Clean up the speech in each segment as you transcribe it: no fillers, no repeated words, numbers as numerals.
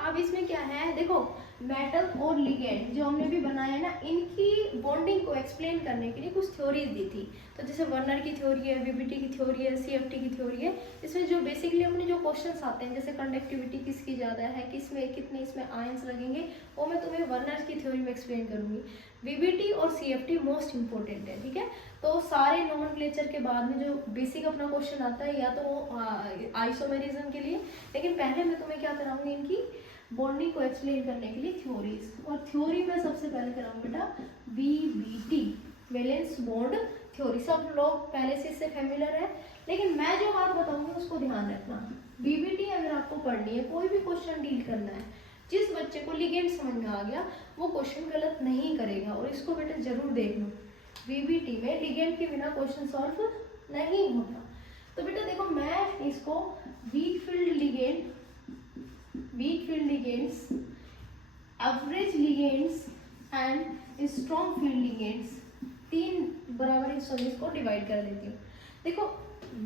अब इसमें क्या है, देखो मेटल और लिगेंड जो हमने भी बनाया है ना, इनकी बॉन्डिंग को एक्सप्लेन करने के लिए कुछ थ्योरीज दी थी। तो जैसे वर्नर की थ्योरी है, वीबीटी की थ्योरी है, सीएफटी की थ्योरी है। इसमें जो बेसिकली अपने जो क्वेश्चंस आते हैं, जैसे कंडक्टिविटी किसकी ज़्यादा है, किसमें कितने इसमें आयंस लगेंगे, वो मैं तुम्हें वर्नर की थ्योरी में एक्सप्लेन करूँगी। वीबीटी और सीएफटी मोस्ट इंपॉर्टेंट है, ठीक है। तो सारे नोमेनक्लेचर के बाद में जो बेसिक अपना क्वेश्चन आता है, या तो वो आइसोमेरिज्म के लिए, लेकिन पहले मैं तुम्हें क्या कराऊंगी, इनकी बॉन्डिंग को एक्सप्लेन करने के लिए थ्योरीज। और थ्योरी में सबसे पहले कराऊंगी बेटा वीबीटी, वैलेंस बॉन्ड थ्योरी। सब लोग पहले से इससे फेमिलियर है, लेकिन मैं जो बात बताऊंगी उसको ध्यान रखना। वीबीटी अगर आपको पढ़नी है, कोई भी क्वेश्चन डील करना है, जिस बच्चे को लिगेंड समझ में आ गया वो क्वेश्चन गलत नहीं करेगा, और इसको बेटा जरूर देख लो। वीबीटी में लिगेंड के बिना क्वेश्चन सॉल्व नहीं होता। तो बेटा देखो, मैं इसको weak field ligand, weak field ligands, average ligands and strong field ligands, तीन बराबर हिस्सों में इसको डिवाइड कर देती हूँ। देखो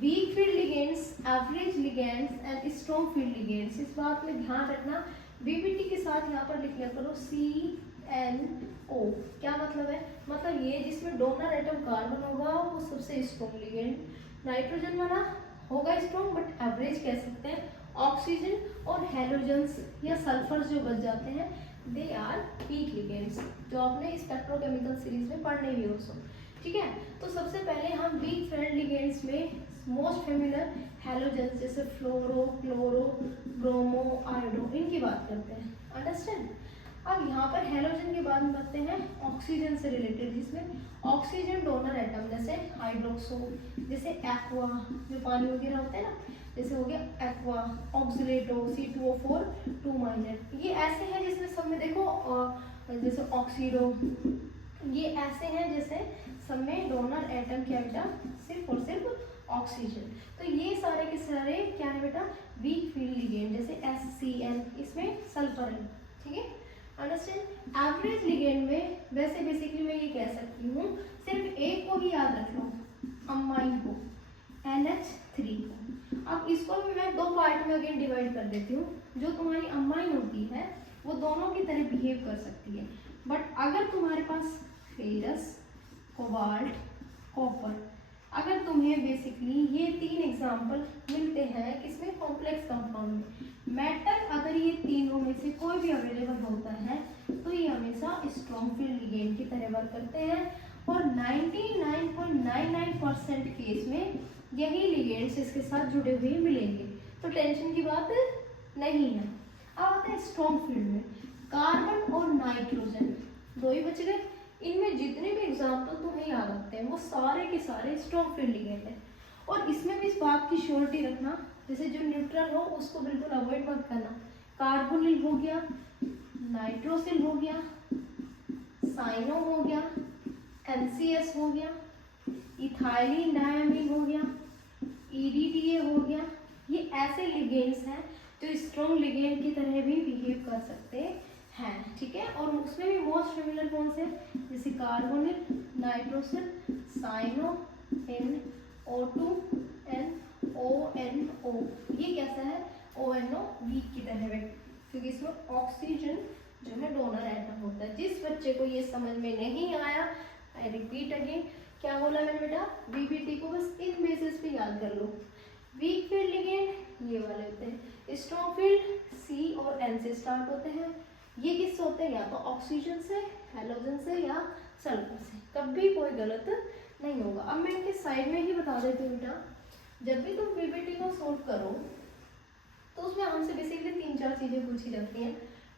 weak field ligands, average ligands and strong field ligands, इस बात में ध्यान रखना। वीबीटी के साथ यहाँ पर लिख लिया करो CNO। क्या मतलब है, मतलब ये जिसमें डोनर एटम कार्बन होगा वो सबसे स्ट्रॉन्ग लिगेंड, नाइट्रोजन वाला होगा स्ट्रॉन्ग बट एवरेज कह सकते हैं। ऑक्सीजन और हेलोजन्स या सल्फर जो बच जाते हैं, दे आर वीक लिगेंड्स, जो आपने स्पेक्ट्रोकेमिकल सीरीज में पढ़ने भी हो सो, ठीक है। तो सबसे पहले हम वीक फील्ड लिगेंड्स में मोस्ट फेमिलियर हेलोजन्स जैसे फ्लोरो, क्लोरो, ब्रोमो, आयोडो, इनकी बात करते हैं। अंडरस्टैंड। अब यहाँ पर हेलोजन के बाद में करते हैं ऑक्सीजन से रिलेटेड, जिसमें ऑक्सीजन डोनर एटम जैसे हाइड्रोक्सो, जैसे एक्वा, जो पानी वगैरह होते हैं ना, जैसे हो गया एक्वा, ऑक्सीलेटो, C2O4 2-, ये ऐसे हैं जिसमें सब में देखो जैसे ऑक्सीडो, ये ऐसे हैं जैसे सब में डोनर एटम क्या बेटा, सिर्फ और सिर्फ ऑक्सीजन। तो ये सारे के सारे क्या है बेटा, वीक फील्ड लिगेंड, जैसे SCN, इसमें सल्फर है, ठीक है। अंडरस्टैंड। एवरेज लिगेंड में वैसे बेसिकली मैं ये कह सकती हूँ, सिर्फ एक को ही याद रख लो, अमाइन को, NH3 को। अब इसको भी मैं दो पार्ट में अगेन डिवाइड कर देती हूँ। जो तुम्हारी अमाइन होती है वो दोनों की तरह बिहेव कर सकती है, बट अगर तुम्हारे पास फेरस, कोबाल्ट, कॉपर, अगर तुम्हें बेसिकली ये तीन एग्जाम्पल मिलते हैं किसमें, कॉम्प्लेक्स कंपाउंड में, मेटल अगर ये तीनों में से कोई भी अवेलेबल होता है तो ये हमेशा स्ट्रॉन्ग फील्ड लिगेंड की तरह वर्क करते हैं, और 99.99% केस में यही लिगेंड्स इसके साथ जुड़े हुए मिलेंगे, तो टेंशन की बात नहीं है। अब आते हैं स्ट्रॉन्ग फील्ड में, कार्बन और नाइट्रोजन दो ही बच गए। इनमें जितने भी एग्जाम्पल तुम्हें याद आते हैं वो सारे के सारे स्ट्रॉन्ग फील्ड लिगेंड है। और इसमें भी इस बात की श्योरिटी रखना, जैसे जो न्यूट्रल हो उसको बिल्कुल अवॉइड मत करना। कार्बोनिल हो गया, नाइट्रोसिल हो गया, साइनो हो गया, NCS हो गया, इथाइलिन डायमीन हो गया, EDTA हो गया, ये ऐसे लिगेंड्स हैं जो स्ट्रॉन्ग लिगेंड की तरह भी बिहेव कर सकते हैं, ठीक है। और उसमें भी मोस्ट फेमिलियर कौन से, जैसे carbonyl, nitrosyl, cyano, NO2, NONO, ये कैसा है, ONO वीक की तरह है, क्योंकि इसमें ऑक्सीजन जो है डोनर एटम होता है। जिस बच्चे को ये समझ में नहीं आया, आई रिपीट अगेन, क्या बोला मैंने बेटा, वीबीटी को बस इन बेसिस पे याद कर लो। वीक फील्ड लिगेंड ये वाले होते हैं, स्ट्रॉन्ग फील्ड C और N से स्टार्ट होते हैं। ये किससे होते हैं, या तो ऑक्सीजन से, हेलोजन से या सल्फर से, कभी कोई गलत नहीं होगा। अब मैं इनके साइड में ही बता देती हूँ बेटा, जब भी तुम वीबीटी को सोल्व करो तो उसमें हमसे बेसिकली 3-4 चीजें पूछी जाती हैं।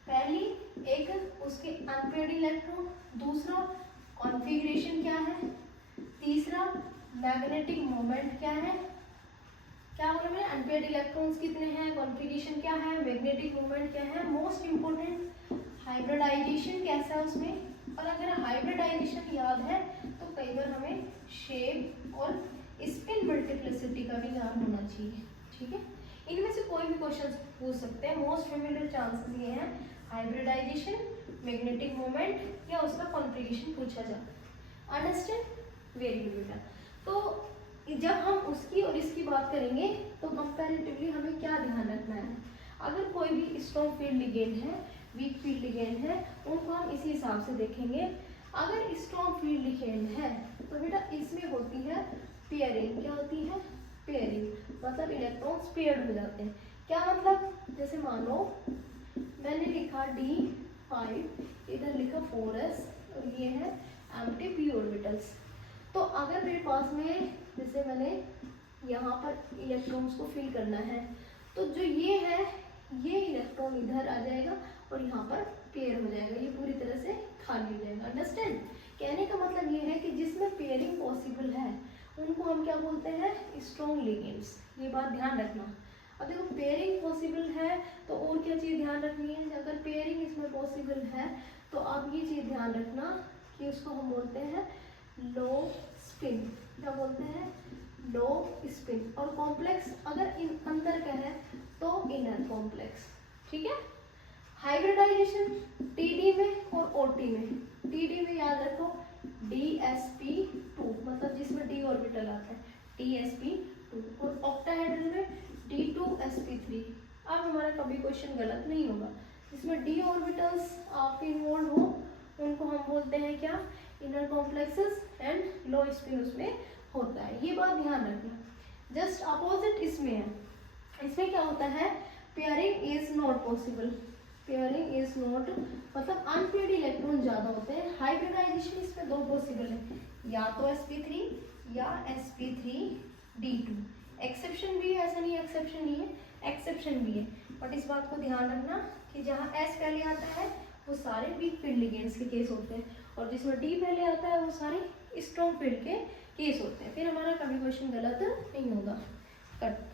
पहली, एक उसके अनपेयर्ड इलेक्ट्रॉन, दूसरा कॉन्फ़िगरेशन क्या है, तीसरा मैग्नेटिक मोमेंट क्या है, क्या बोला मैंने, अनपेयर्ड इलेक्ट्रॉन्स कितने हैं, कॉन्फ़िगरेशन क्या है, मैग्नेटिक मोमेंट क्या है, मोस्ट इंपोर्टेंट हाइब्रिडाइजेशन कैसा है उसमें। और अगर हाइब्रिडाइजेशन याद है तो कई बार हमें शेप और स्पिन मल्टीप्लिसिटी का भी ज्ञान होना चाहिए, ठीक है। इनमें से कोई भी क्वेश्चन पूछ सकते हैं। मोस्ट फेमिलियर चांसेस ये हैं, हाइब्रिडाइजेशन, मैग्नेटिक मोमेंट या उसका कॉन्फ़िगरेशन पूछा जाता है। अंडरस्टैंड, वेरी गुड बेटा। तो जब हम उसकी और इसकी बात करेंगे तो कंपैरेटिवली हमें क्या ध्यान रखना है, अगर कोई कोई भी स्ट्रॉन्ग फील्ड लिगेंड है, वीक फील्ड लिगेंड है, उनको हम इसी हिसाब से देखेंगे। अगर स्ट्रॉन्ग फील्ड लिगेंड है तो बेटा इसमें होती है पेयरिंग। क्या होती है? पेयरिंग, मतलब इलेक्ट्रॉन्स पेयर्ड हो जाते हैं। क्या मतलब? जैसे मान लो मैंने लिखा D5, इधर लिखा 4s और ये है एम्प्टी p ऑर्बिटल्स। तो अगर मेरे पास में जैसे मैंने यहाँ पर इलेक्ट्रॉन्स को फिल करना है, तो जो ये है ये इलेक्ट्रॉन इधर आ जाएगा और यहाँ पर पेयर हो जाएगा, ये पूरी तरह से खाली हो जाएगा। अंडरस्टैंड? कहने का मतलब ये है कि जिसमें पेयरिंग पॉसिबल है उनको हम क्या बोलते हैं? Strong ligands. ये बात ध्यान रखना। अब देखो पेयरिंग पॉसिबल है तो और क्या चीज़ ध्यान रखनी है? अगर पेयरिंग इसमें पॉसिबल है तो आप ये चीज़ ध्यान रखना कि उसको हम बोलते हैं लो स्पिन। क्या बोलते हैं? लो स्पिन। और कॉम्प्लेक्स अगर इन अंदर का है तो इनर कॉम्प्लेक्स। ठीक है? हाइब्रिडाइजेशन TD में और OT में। TD में याद रखो DsP2, मतलब जिसमें d ऑर्बिटल आता है DsP2, और ऑक्टाहेड्रल में D2sp3। अब हमारा कभी क्वेश्चन गलत नहीं होगा। जिसमें d ऑर्बिटल्स आपके इन्वॉल्व हो उनको हम बोलते हैं क्या? Inner complexes and low spin उसमें होता है। ये बात ध्यान रखना। जस्ट अपोजिट इसमें है। इसमें क्या होता है? Pairing is not possible. Pairing is not मतलब अनपेयर्ड इलेक्ट्रॉन ज्यादा होते हैं। हाइब्रिडाइजेशन इसमें दो पॉसिबल है, या तो sp3 या sp3d2। एक्सेप्शन भी है, ऐसा नहीं एक्सेप्शन नहीं है, एक्सेप्शन भी है। बट इस बात को ध्यान रखना कि जहाँ S पहले आता है वो सारे वीक फील्ड लिगेंड्स के केस होते हैं, और जिसमें D पहले आता है वो सारे स्ट्रॉन्ग फील्ड के केस होते हैं। फिर हमारा कभी क्वेश्चन गलत नहीं होगा। कट।